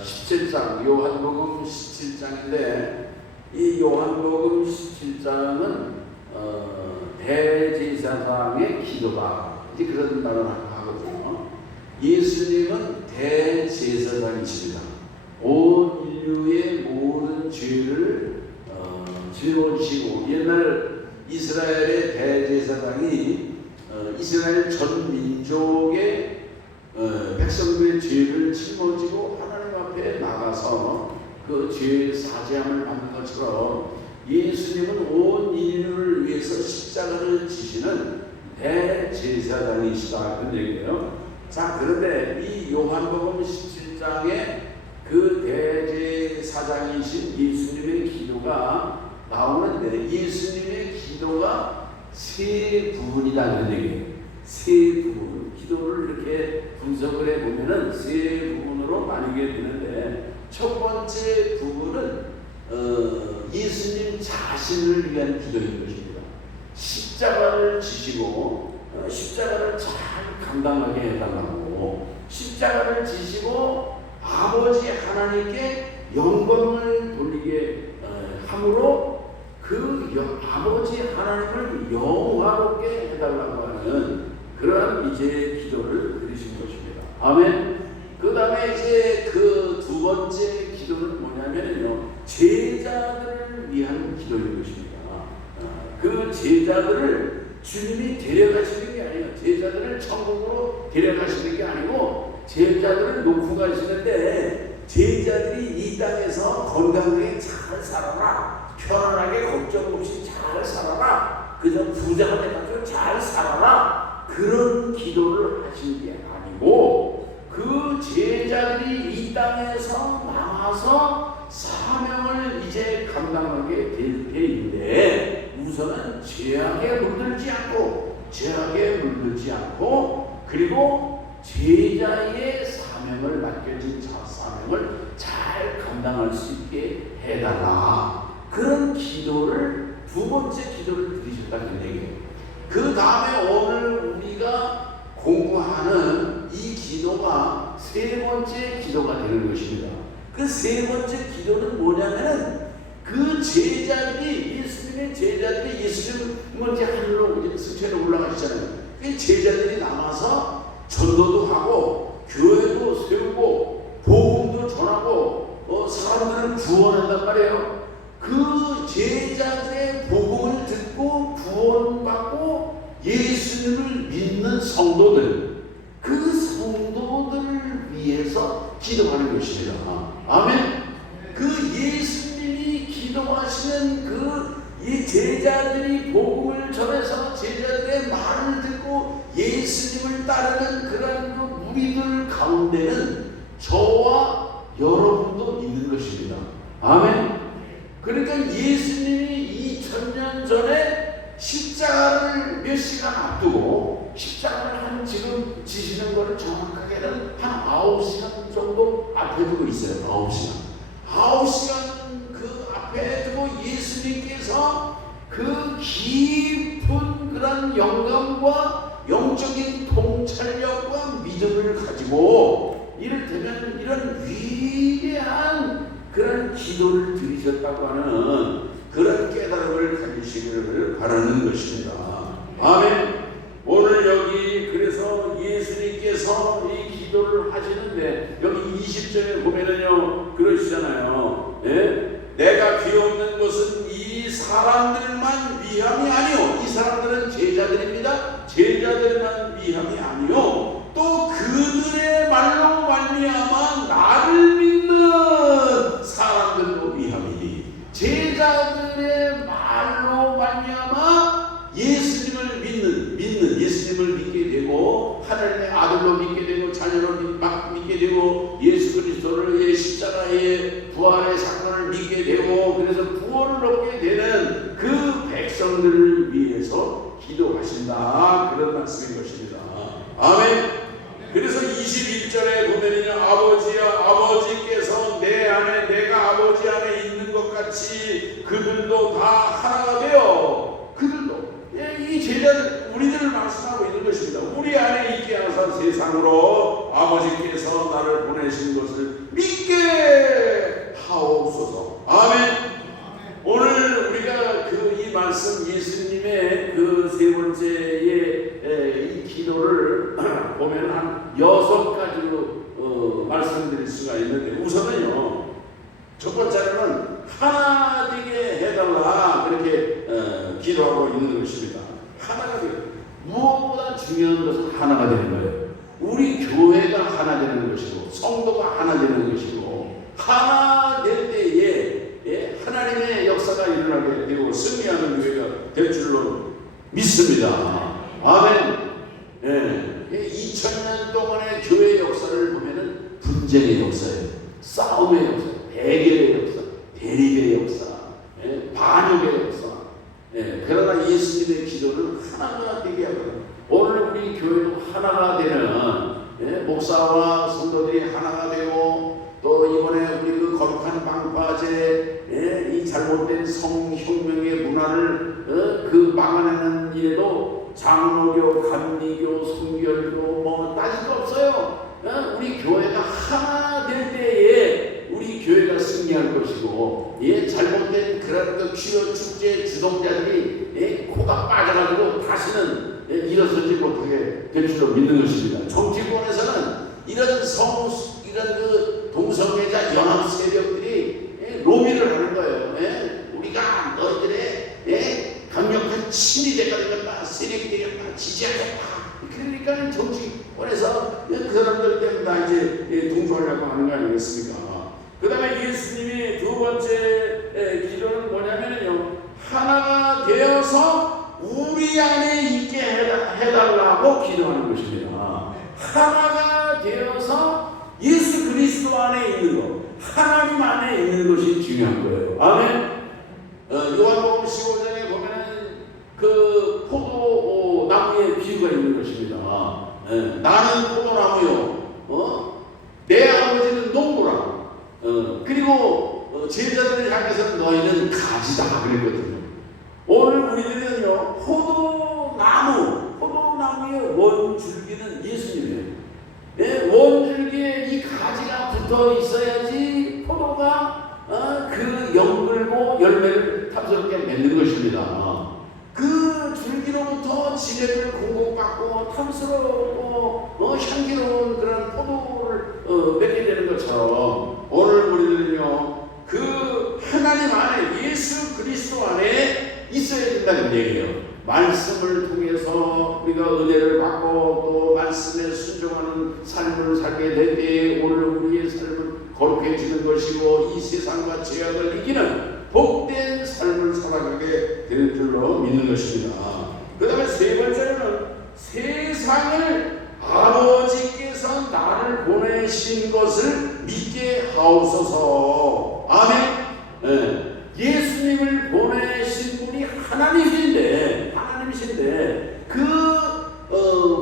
17장, 요한복음 17장인데 이 요한복음 17장은 대제사장의 기도가 이제 그런 말을 하거든요. 예수님은 대제사장이십니다. 온 인류의 모든 죄를 짊어지시고, 옛날 이스라엘의 대제사장이 이스라엘 전 민족의 백성들의 죄를 짊어지고 하나님 앞에 나가서 그 죄의 사죄함을 받는 것처럼 예수님은 온 인류를 위해서 십자가를 지시는 대제사장이시다, 그런 얘기예요. 자, 그런데 이 요한복음 17장에 그 대제사장이신 예수님의 기도가 나오는데, 예수님의 기도가 세 부분이다, 이런 얘기예요. 세 부분. 기도를 이렇게 분석을 해보면은 세 부분으로 나뉘게 되는데, 첫 번째 부분은 예수님 자신을 위한 기도인 것입니다. 십자가를 지시고 십자가를 잘 감당하게 해달라고, 십자가를 지시고 아버지 하나님께 영광을 돌리게 함으로 그 아버지 하나님을 영화롭게 해달라고 하는 그러한 이제 기도를 드리신 것입니다. 아멘. 그 다음에 이제 그 두 번째 기도는 뭐냐면요, 제자들을 위한 기도인 것입니다. 그 제자들을 주님이 데려가시는 게 아니에요. 제자들을 천국으로 데려가시는 게 아니고 제자들을 놓고 가시는데, 제자들이 이 땅에서 건강하게 잘 살아라, 편안하게 걱정 없이 잘 살아라, 그저 부자가 돼가지고 잘 살아라, 그런 기도를 하신 게 아니고, 그 제자들이 이 땅에서 나와서 사명을 이제 감당하게 될 때인데, 우선은 죄악에 물들지 않고 그리고 제자의 사명을 맡겨진 사명을 잘 감당할 수 있게 해달라, 그런 기도를 두 번째 기도를 드리셨다는 얘기예요. 그 다음에 오늘 우리가 공부하는 이 기도가 세 번째 기도가 되는 것입니다. 그 세 번째 기도는 뭐냐면은, 그 제자들이, 예수님의 제자들이, 예수님은 이제 하늘로 승천에 올라가시잖아요. 그 제자들이 남아서 전도도 하고 교회도 세우고 복음도 전하고 사람들을 구원한단 말이에요. 그 제자들의 복음을 듣고 구원받고 예수님을 믿는 성도들, 그 성도들을 위해서 기도하는 것입니다. 아멘. 그 예수님이 기도하시는 이 제자들이 복음을 전해서 제자들의 말을 듣고 예수님을 따르는 그런 그 무리들 가운데는 저와 여러분도 있는 것입니다. 아멘. 그러니까 예수님이 2000년 전에 십자가를 몇 시간 앞두고, 십자가를 지금 지시는 것을 정확하게는 한 9시간 정도 앞에 두고 있어요. 9시간 그 앞에 두고 예수님께서 그 깊은 그런 영감과 영적인 통찰력과 믿음을 가지고 이를테면 이런 위대한 그런 기도를 드리셨다고 하는 그런 깨달음을 가지시기를 바라는 것입니다. 아멘. 오늘 여기 그래서 예수님께서 이 기도를 하시는데, 여기 20절에 보면은요 그러시잖아요. 예? 내가 비옵는 것은 이 사람들만 위함이 아니요, 이 사람들은 제자들입니다. 제자들만 위함이 아니요, 또 그들의 말로 말미암아 나를 믿는 사람들도 위함이니, 제자들의 말로 말미암아 예수님을 믿는 예수님을 믿게 되고, 하나님의 아들로 믿게 되고, 자녀로 믿게 되고, 예수 그리스도를 십자가의 부활의 사건을 믿게 되고, 그래서 구원을 얻게 되는 그 백성들을 위해서 기도하신다, 그런 말씀인 것입니다. 아멘. 그래서 21절에 보면은요, 아버지께서 내 안에, 내가 아버지 안에 있는 것 같이 그들도 다 하나가 되어, 그들도, 이 제자들, 우리들을 말씀하고 있는 것입니다. 우리 안에 있게 하사 세상으로 아버지께서 나를 보내신 것을 주옵소서. 아멘. 오늘 우리가 이 말씀 예수님의 세 번째의 이 기도를 보면 한 6가지로 말씀드릴 수가 있는데, 우선은요, 첫 번째는 하나 되게 해달라, 그렇게 기도하고 있는 것입니다. 하나가 되게, 무엇보다 중요한 것은 하나가 되는 거예요. 우리 교회가 하나 되는 것이고, 성도가 하나 되는 것이고, 하나 될 때에 하나님의 역사가 일어나게 되고 승리하는 교회가 될 줄로 믿습니다. 아멘. 2000년 동안의 교회 역사를 보면은 분쟁의 역사예요. 싸움의 역사, 대결의 역사, 대립의 역사, 반역의 역사. 그러나 예수님의 기도는 하나가 되게 하거든요. 오늘 우리 교회도 하나가 되는, 목사와 성도들이 하나가 되고, 또 이번에 우리 그 거룩한 방파제, 이 잘못된 성혁명의 문화를 막아내는 일에도 장로교, 감리교, 성결교 따질 거 없어요. 우리 교회가 하나 될 때에 우리 교회가 승리할 것이고, 잘못된 그런 취업 축제 주동자들이 코가 빠져가지고 다시는 일어서지 못하게 될 줄로 믿는 것입니다. 정치권에서는 이런 동성애자 연합 세력들이 로비를 하는 거예요. 우리가 너희들의 강력한 친위대가 되겠다, 세력이 되겠다, 지지하겠다. 그러니까 정치권에서 그 사람들 때문에 다 이제 동조하려고 하는 거 아니겠습니까? 그 다음에 예수님이 두 번째 기도는 뭐냐면요, 하나가 되어서 우리 안에 있게 해달라고 기도하는 것입니다. 하나가 되어서 예수 그리스도 안에 있는 것, 하나님 안에 있는 것이 중요한 거예요. 아멘. 요한복음 15장에 보면은 그 포도나무의 비유가 있는 것입니다. 나는 포도나무요, 내 아버지는 농부라. 그리고 제자들을 향해서는 너희는 가지다 그랬거든요. 오늘 우리들은요, 포도나무의 원줄기는 예수님이에요. 원줄기에 이 가지가 붙어 있어야지 포도가 그 연글고 열매를 탐스럽게 맺는 것입니다. 그 줄기로부터 지혜를 공급받고 탐스럽고 향기로운 그런 포도를 맺게 되는 것처럼, 오늘 우리들은요, 그 하나님 안에, 예수 그리스도 안에 있어야 된다는 얘기예요. 말씀을 통해서 우리가 은혜를 받고 또 말씀에 순종하는 삶을 살게 될 때에 오늘 우리의 삶은 거룩해지는 것이고, 이 세상과 죄악을 이기는 복된 삶을 살아가게 될 줄로 믿는 것입니다. 그 다음에 세 번째는 세상을 아버지께서 나를 보내신 것을 믿게 하옵소서. 아멘. 예수님을 보내신 분이 하나님이신데 그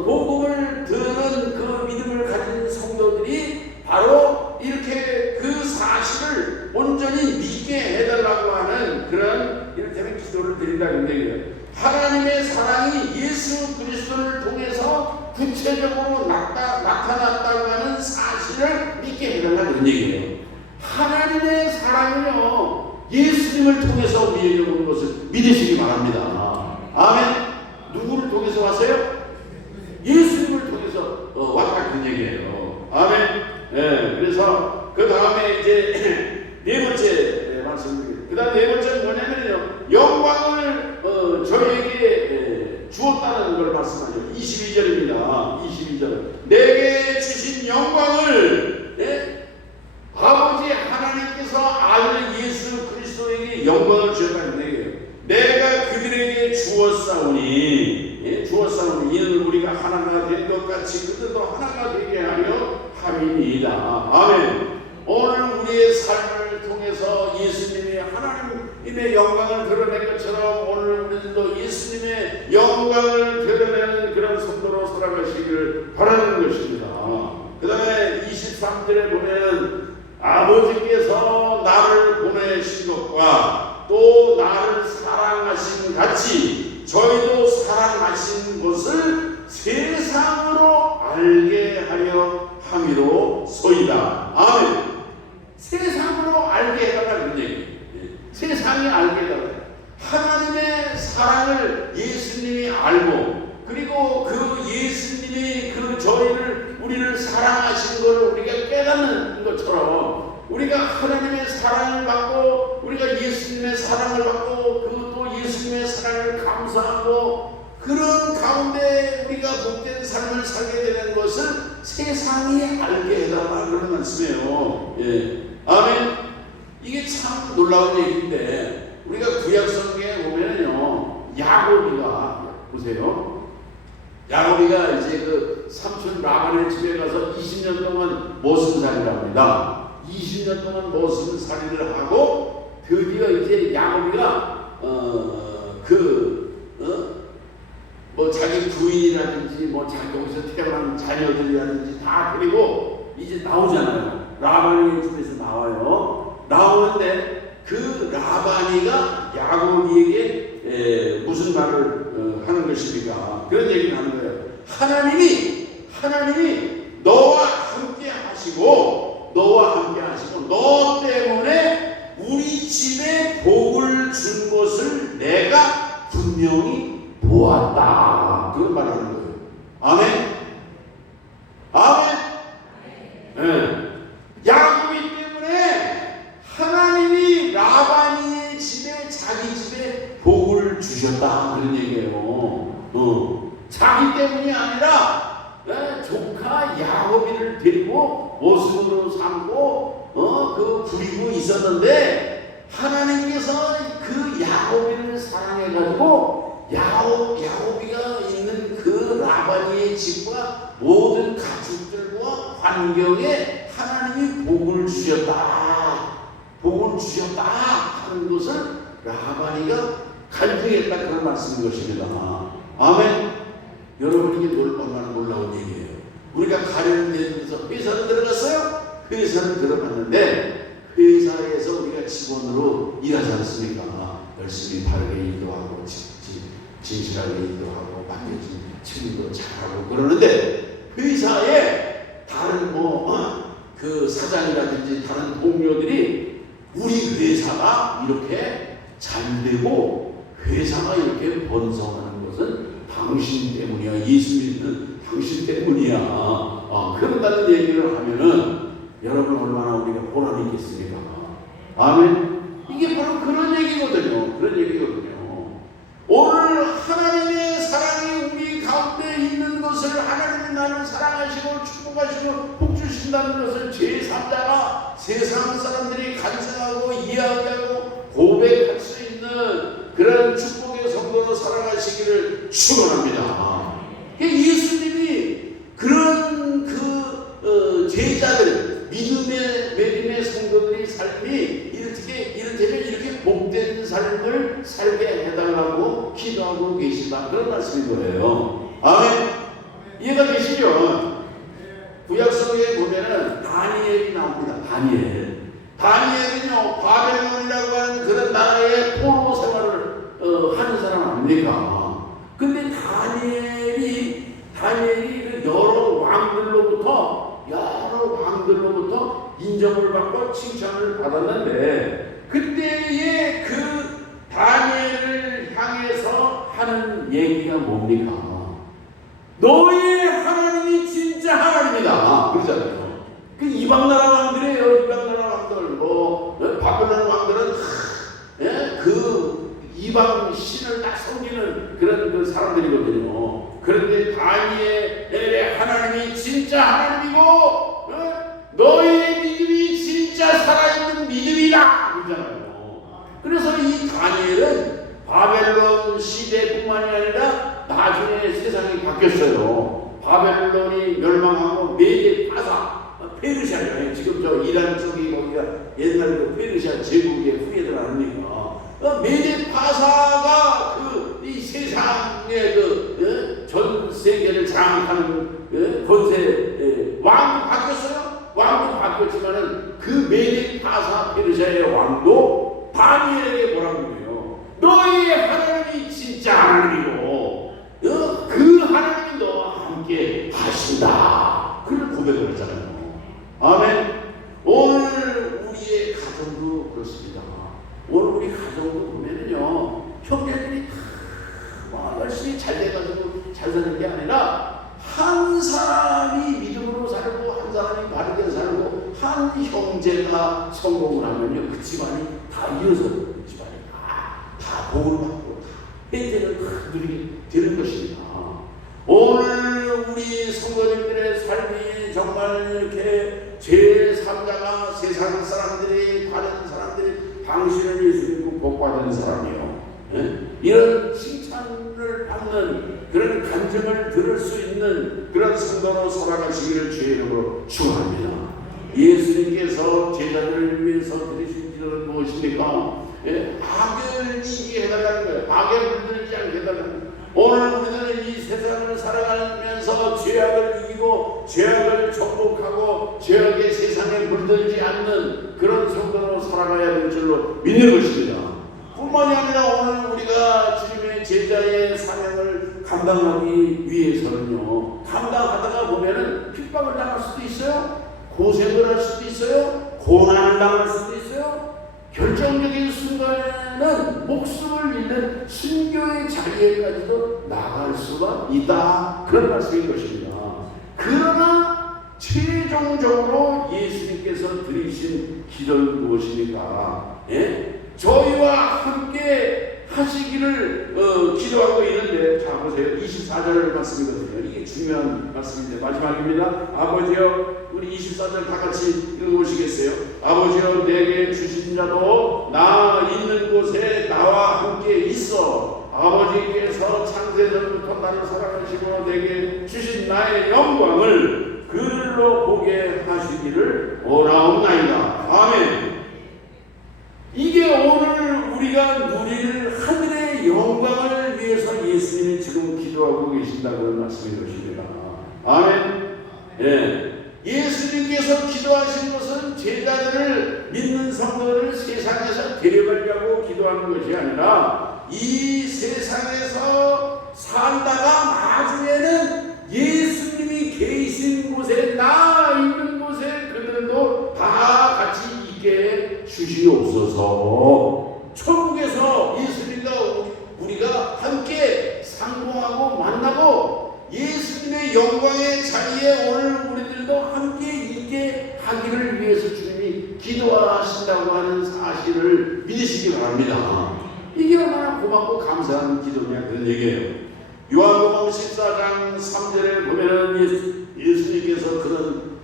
복음을 들은 그 믿음을 가진 성도들이 바로 이렇게 그 사실을 온전히 믿게 해달라고 하는 그런 이를테면 기도를 드린다는 얘기예요. 하나님의 사랑이 예수 그리스도를 통해서 구체적으로 나타났다고 하는 사실을 믿게 해달라는 얘기예요. 하나님의 사랑은요, 예수님을 통해서 우리에게 오는 것을 믿으시기 바랍니다. 아멘. 누구를 통해서 왔어요? 예수님을 통해서 왔다 그 얘기예요. 아멘. 그래서 그 다음에 이제 네 번째 말씀드립니다. 그 다음 네 번째는 뭐냐면요, 영광을 저에게 주었다는 걸 말씀하죠. 22절입니다. 22절. 내게 주신 영광을 아버지 하나님께서 아들 예수 그리스도에게 영광을 주었다는 얘기예요. 내가 그들에게 주었사오니 이는 우리가 하나가 된 것 같이 그들도 하나가 되게 하려 함이니이다. 아멘. 오늘 우리의 삶을 통해서 예수님이 하나님의 영광을 드러낸 것처럼 오늘 우리들도 예수님의 영광을 드러내는 그런 성도로 살아가시기를 바라는 것입니다. 그 다음에 23절에 보면 아버지께서 나를 보내신 것과 또 나를 사랑하신 같이 저희도 사랑하신 것을 세상으로 알게 하려 함이로소이다. 아멘. 세상으로 알게 해달라 그런 얘기. 세상이 알게 해달라. 하나님의 사랑을 예수님이 알고, 그리고 그 예수님이 그 저희를 우리를 사랑하시는 것을 우리가 깨닫는 것처럼, 우리가 하나님의 사랑을 받고 우리가 예수님의 사랑을 받고 그것도 예수님의 사랑을 감사하고 그런 가운데 우리가 복된 삶을 살게 되는 것을 세상이 알게 해달라 그런 말씀이에요. 예. 아멘. 이게 참 놀라운 얘기인데, 우리가 구약 성경에 보면요, 야곱이가 보세요. 야곱이가 이제 그 삼촌 라반의 집에 가서 20년 동안 모순살이라고 합니다. 20년 동안 모순살이를 하고 드디어 이제 야곱이가 뭐 자기 부인이라든지 뭐 자기 거기서 태어난 자녀들이라든지 다 데리고 이제 나오잖아요. 라반의 집에서 나와요. 나오는데 그 라반이가 야곱이에게 무슨 말을 하는 것입니까? 그런 얘기를 하는 거예요. 하나님이 너와 함께 하시고 너 때문에 우리 집에 복을 준 것을 내가 분명히 보았다. 그런 말을 하는 거예요. 아멘. 아멘. 네. 야곱이 때문에 하나님이 라반이의 집에, 자기 집에 복을 주셨다. 그런 얘기예요. 자기 때문이 아니라 조카 야곱이를 데리고 모순으로 삼고 그 부리고 있었는데, 하나님께서 그 야곱이를 사랑해가지고 야곱이가 있는 그 라반이의 집과 모든 가축들과 환경에 하나님이 복을 주셨다 하는 것을 라반이가 간증했다, 그런 말씀인 것입니다. 아멘. 여러분, 이게 얼마나 놀라운 얘기예요. 우리가 가려는 데서 회사를 들어갔어요. 회사를 들어갔는데 회사에서 우리가 직원으로 일하지 않습니까? 열심히 바르게 일도 하고 진실하게 일도 하고 맡겨진 책임도 잘하고 그러는데, 회사에 다른 그 사장이라든지 다른 동료들이 우리 회사가 이렇게 잘 되고 회사가 이렇게 번성하는 것은 당신 때문이야, 예수 믿는 당신 때문이야, 그런다는 얘기를 하면은 여러분 얼마나 우리가 보람이 있겠습니까? 아멘. 이게 바로 그런 얘기거든요. 오늘 하나님의 사랑이 우리 가운데 있는 것을, 하나님이 나를 사랑하시고 축복하시고 복 주신다는 것을 제3자가, 세상 사람들이 간증하고 이야기하고 고백할 수 있는 그런 축복의 성도로 살아가시기를 축원합니다. 예수님이 그런 제자들, 믿음의 성도들의 삶이 이를테면 이렇게 복된 삶을 살게 해달라고 기도하고 계시다, 그런 말씀인 거예요. 아멘. 이해가 되시죠? 구약성경에 보면은 다니엘이 나옵니다. 다니엘은요, 바벨론이라고 하는 그런 나라의 포로 생활을 하는 사람 아닙니까? 근데 다니엘이 여러 왕들로부터 인정을 받고 칭찬을 받았는데, 그때의 그 다니엘을 향해서 하는 얘기가 뭡니까? 너의 하나님이 진짜 하나님이다, 그러잖아요. 그 이방 나라 왕들이에요. 이방 나라 왕들, 바벨론 왕들은 그 이방 신을 다 섬기는 그런 그 사람들이거든요. 그런데 다니엘의 하나님이 진짜 하나님이고, 너의 믿음이 진짜 살아있는 믿음이다, 그러잖아요. 그래서 이 다니엘은 바벨론 시대뿐만이 아니라 나중에 세상이 바뀌었어요. 바벨론이 멸망하고 메데 파사, 페르시아잖아요. 지금 저 이란 쪽이 거기가 옛날 그 페르시아 제국의 후예들 아닙니까? 메데 파사가 이 세상의 전 세계를 장악하는 권세 왕도 바뀌었어요. 왕도 바뀌었지만은 그 메데 파사 페르시아의 왕도 다니엘에게 뭐라고 해요? 너희 하나님이 진짜 하나님이고 그 하나님이 너와 함께 하신다, 그런 고백을 했잖아요. 아멘. 오늘 우리의 가정도 그렇습니다. 오늘 우리 가정도 보면은요, 형제들이 다 열심히 잘 돼가지고 잘 사는 게 아니라 한 사람이 믿음으로 살고 한 사람이 바르게 살고 한 형제가 성공을 하면요, 그 집안이 다 이어서 그 집안이 다 복을 받고 다 혜택을 다 누리게 되는 것입니다. 오늘 우리 성도님들의 삶이 정말 이렇게 제3자가 세상 사람들이 다른 사람들이 당신은 예수 믿고 복받은 사람이요, 이런 칭찬을 받는 그런 감정을 들을 수 있는 그런 성도로 살아가시기를 주의 이름으로 축원합니다. 예수님께서 제자들을 위해서 드리신 기도는 무엇입니까? 악을 이기게 해달라는 거예요. 악에 물들지 않게 해달라는 거예요. 오늘 우리들은 이 세상을 살아가면서 죄악을 이기고 죄악을 정복하고 죄악의 세상에 물들지 않는 그런 성도로 살아가야 될 줄로 믿는 것입니다. 뿐만이 아니라 오늘 우리가 주님의 제자의 사명을 감당하기 위해서는요, 감당하다가 보면은 핍박을 당할 수도 있어요, 고생을 할 수도 있어요, 고난을 당할 수도 있어요. 결정적인 순간에는 목숨을 잃는 순교의 자리에까지도 나갈 수가 있다, 그런 말씀인 것입니다. 그러나 최종적으로 예수님께서 드리신 기도는 무엇입니까? 저희와 함께 하시기를 기도하고 있는데, 자 보세요. 24절 말씀이거든요. 이게 중요한 말씀인데 마지막입니다. 아버지여, 우리 24절 다 같이 읽어보시겠어요? 아버지여, 내게 주신 자도 나 있는 곳에 나와 함께 있어. 아버지께서 창세전부터 나를 사랑하시고 내게 주신 나의 영광을 그들로 보게 하시기를 원하옵나이다. 아멘. 이게 오늘 우리가 누릴 하늘의 영광을 위해서 예수님이 지금 기도하고 계신다는 말씀인 것입니다. 아멘. 예수님께서 기도하신 것은 제자들을, 믿는 성도를 세상에서 데려가려고 기도하는 것이 아니라 이 세상에서 살다가 나중에는 예수님이 계신 곳에, 나 있는 곳에 그들도 다 같이 있게 주시옵소서. 천국에서 예수님과 우리가 함께 상봉하고 만나고 예수님의 영광의 자리에 오늘 우리들도 함께 있게 하기를 위해서 주님이 기도하신다고 하는 사실을 믿으시기 바랍니다. 이게 얼마나 고맙고 감사한 기도냐, 그런 얘기예요. 요한복음 14장 3절에 보면은 예수님께서 그런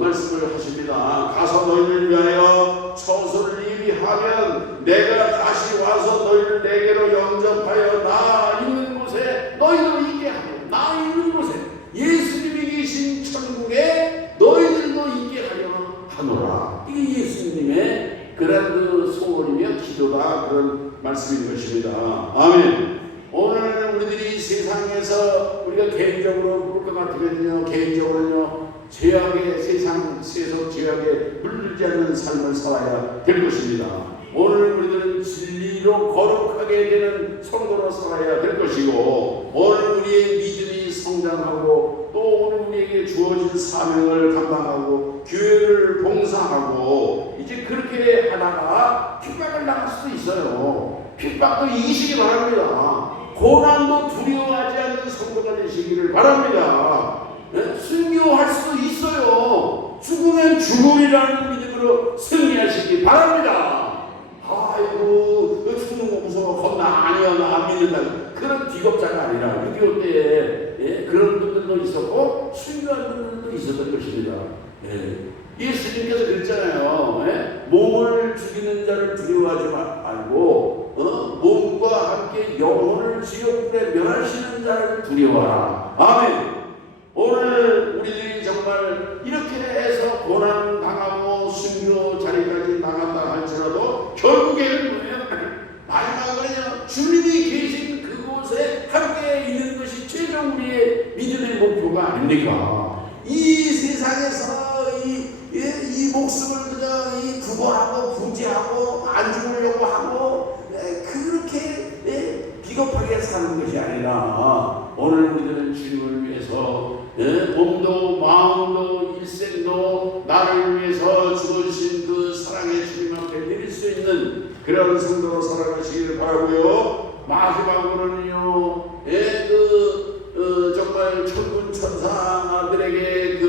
말씀을 하십니다. 가서 너희를 위하여 처소를 예비하면 내가 다시 와서 너희를 내게로 영접하여 나 있는 곳에 너희도 있게 하며, 나 있는 곳에 예수님이 계신 천국에 너희들도 있게 하려 하노라. 이게 예수님의 그런 그 소원이며 기도다, 그런 말씀인 것입니다. 아멘. 오늘 우리들이 세상에서 우리가 개인적으로 볼 것 같으면요, 개인적으로는요, 죄악의 세상, 세속 죄악에 물들지 않는 삶을 살아야 될 것입니다. 오늘 우리들은 진리로 거룩하게 되는 성도로 살아야 될 것이고, 오늘 우리의 믿음이 성장하고 또 오늘 우리에게 주어진 사명을 감당하고 교회를 봉사하고 이제 그렇게 하다가 핍박을 당할 수도 있어요. 핍박도 이기시기 바랍니다. 고난도 두려워하지 않는 성도가 되시기를 바랍니다. 순교할 수도 있어요. 죽으면 죽으리라는 믿음으로 승리하시기 바랍니다. 아이고, 죽는 거 무서워, 겁나, 아니야, 나 안 믿는다, 그런 비겁자가 아니라 6.25 때에 그런 분들도 있었고 순교한 분들도 있었던 것입니다. 예수님께서 그랬잖아요. 몸을 죽이는 자를 두려워하지 말고 몸과 함께 영혼을 지옥불에 멸하시는 자를 두려워하라. 아멘. 오늘 우리들이 정말 이렇게 해서 고난 당하고 순교 자리까지 나간다 할지라도 결국에는 뭐예요? 마지막으로는 주님이 계신 그곳에 함께 있는 것이 최종 우리의 믿음의 목표가 아닙니까? 이 세상에서 이 목숨을 그냥 두고하고 부지하고 안 죽으려고 하고 그렇게 비겁하게 사는 것이 아니라 오늘 우리들은 주님을 위해서 몸도 마음도 일생도 나를 위해서 죽으신 그 사랑의 주님 앞에 드릴 수 수 있는 그런 성도로 살아가시길 바라고요. 마지막으로는요, 정말 천군 천사들에게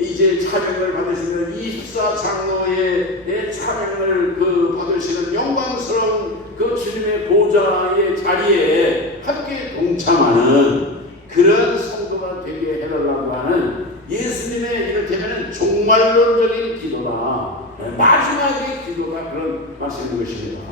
이제 차명을 받으시는 24장로의 차명을 받으시는 영광스러운 주님의 보좌의 자리에 함께 동참하는 그런 성도가 되게 해달라고 하는 예수님의 이를테면 종말론적인 기도다. 마지막의 기도가 그런 말씀인 것입니다.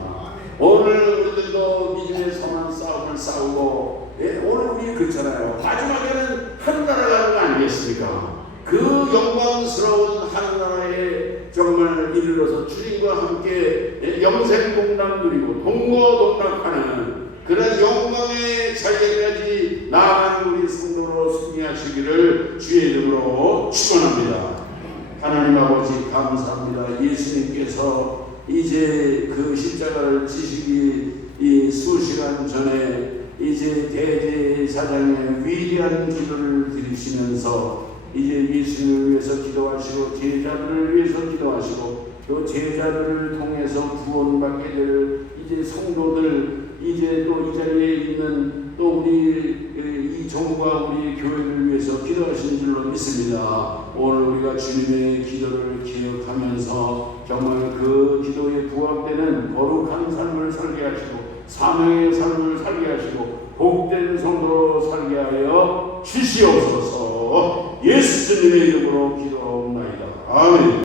오늘 우리들도 믿음의 선한 싸움을 싸우고, 오늘 우리 그렇잖아요. 마지막에는 하늘나라 가는 거 아니겠습니까? 그 영광스러운 하늘나라에 정말 이르러서 주님과 함께 영생공락 누리고 동거동락하는 그런 영광의 자리까지 나아가는 우리 성도로 승리하시기를 주의 이름으로 축원합니다. 하나님 아버지 감사합니다. 예수님께서 이제 십자가를 지시기 수시간 전에 이제 대제사장의 위대한 기도를 드리시면서 이제 예수님을 위해서 기도하시고 제자들을 위해서 기도하시고 또 제자들을 통해서 구원받게 될 이제 성도들 이제 또 이 자리에 있는 또 우리 이 종과 우리 교회를 위해서 기도하신 줄로 믿습니다. 오늘 우리가 주님의 기도를 기억하면서 정말 그 기도에 부합되는 거룩한 삶을 살게 하시고 사명의 삶을 살게 하시고 복된 성도로 살게 하여 주시옵소서. 예수님의 이름으로 기도하옵나이다. 아멘.